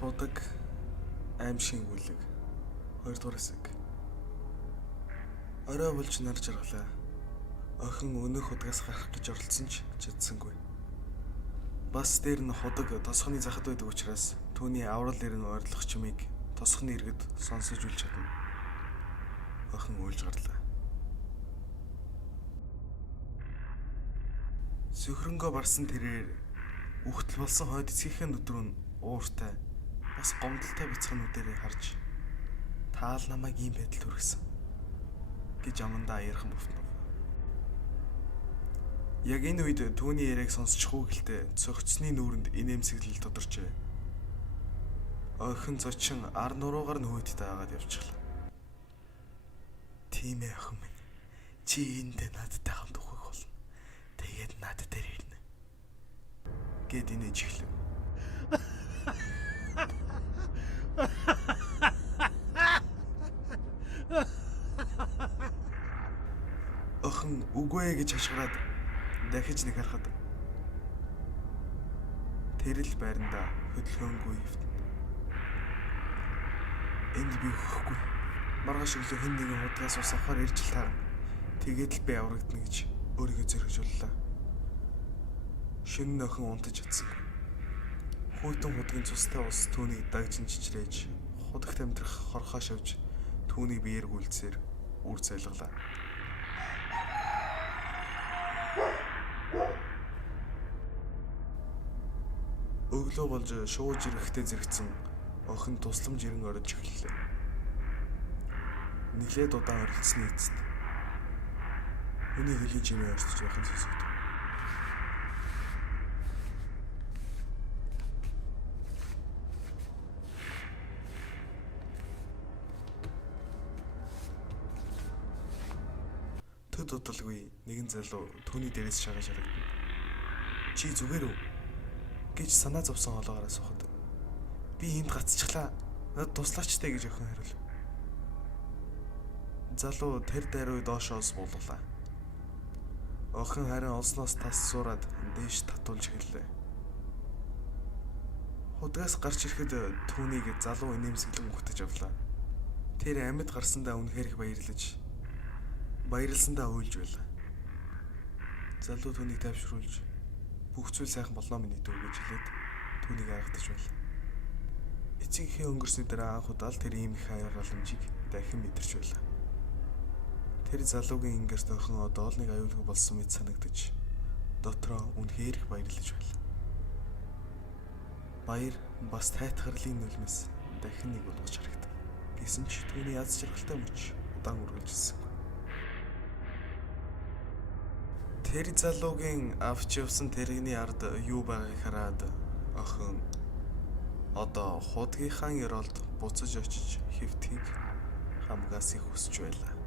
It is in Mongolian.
Худаг аимшиг үлэг 2 дугаар хэсэг. Орой болж нар жаргалаа. Охин өнөөх худгаас гарах гэж оролцсон ч чадсангүй. Бас дээр нь худаг тосхны захад байдаг учраас түүний аврал ирэн ойрлох чимийг тосхны иргэд сонсож үл чадна. Охин уйлж гарлаа. Сөхрөнгөө барсан тэрээр үхтэл болсон хойд эцгийнхээ нүдрүү нь ууртай бас гомдолтой бяцхан нүдэрээ харж таал намайг ийм байдалд хүргэсэн гэж амандаа аярхан бовтнов. Яг энэ үед түүний яриаг сонсчихгүй гэлтэй цогцсны нүүрэнд инээмсэглэл тодорчээ. Охин зочин ар нуруугаар нөхөдтэй агаад явчихлаа. Тийм ээ охин минь. Чи энд надтай хамт ухах болно. Тэгээд над дээр ирнэ. Гэт инээж эхлэв. Охин үгүй гэж хашгираад дахиж нэг харахад тэрэл байранда хөдөлгөөнгүй хэвтэн. Энд би өгөхгүй. Маргааш өглөө хэн нэгэн худгаас ус авахар ирж л таарна. Тэгээд л би аврагдана гэж өөрийгөө зөргижүүллээ. Шинэ охин унтаж чадсан. Хүйтэн худгийн цустай ус түүнийг дагжин чичрээж худагт амьдрах хорхоо шавж түүний биеэр гүйлцээр үр зайлглаа. Өглөө болж шууж ирэхдээ зэрэгцэн охин тусламж ирэн орж эхэллээ. Нилээд удаан оролцсны эцэст хүний хөлийн жимээ орчиж байхын сонсогдов. Төд удалгүй нэгэн залуу түүний дээрээс шагаж харагдана. Чи зүгээр үү? Гэж санаа зовсон хоолоогоор асуухад би энд гацчихлаа. Над туслаачтай гэж охин хариулв. Залуу тэр даруй доошоос буулгалаа. Охин харин олсноос тас зураад дээш татуулж эхэллээ. Худгаас гарч ирэхэд түүнийг залуу инээмсэглэн ухтаж авлаа. Тэр амьд гарсандаа үнэхээр их баярлсандаа уйлж байлаа. Залуу түүнийг тайвшруулж бүх зүйл сайхан болно минь дүү гэж хэлээд түүнийг айгатаж байлаа. Эцэгийнхээ өнгөрсний дараа анх удаа л тэр ийм их аяар боломжийг дахин мэдэрч байлаа. Тэр залуугийн ингэрт охин одоо л нэг аюулгүй болсон мэт санагдаж дотроо үнэхээр их баярлаж байлаа. Баяр бас тайтгарлын нулимс дахин нэг болгож харагдав. Гэсэн ч түүний яз жаргалтай мөч удаан үргэлжилсэн. Тэр залуугийн авч явсан тэрэгний ард юу байгааг хараад охин одоо худгийнхаа ёроолд буцаж очиж хэвтгийг хамгаас их хүсэж байлаа.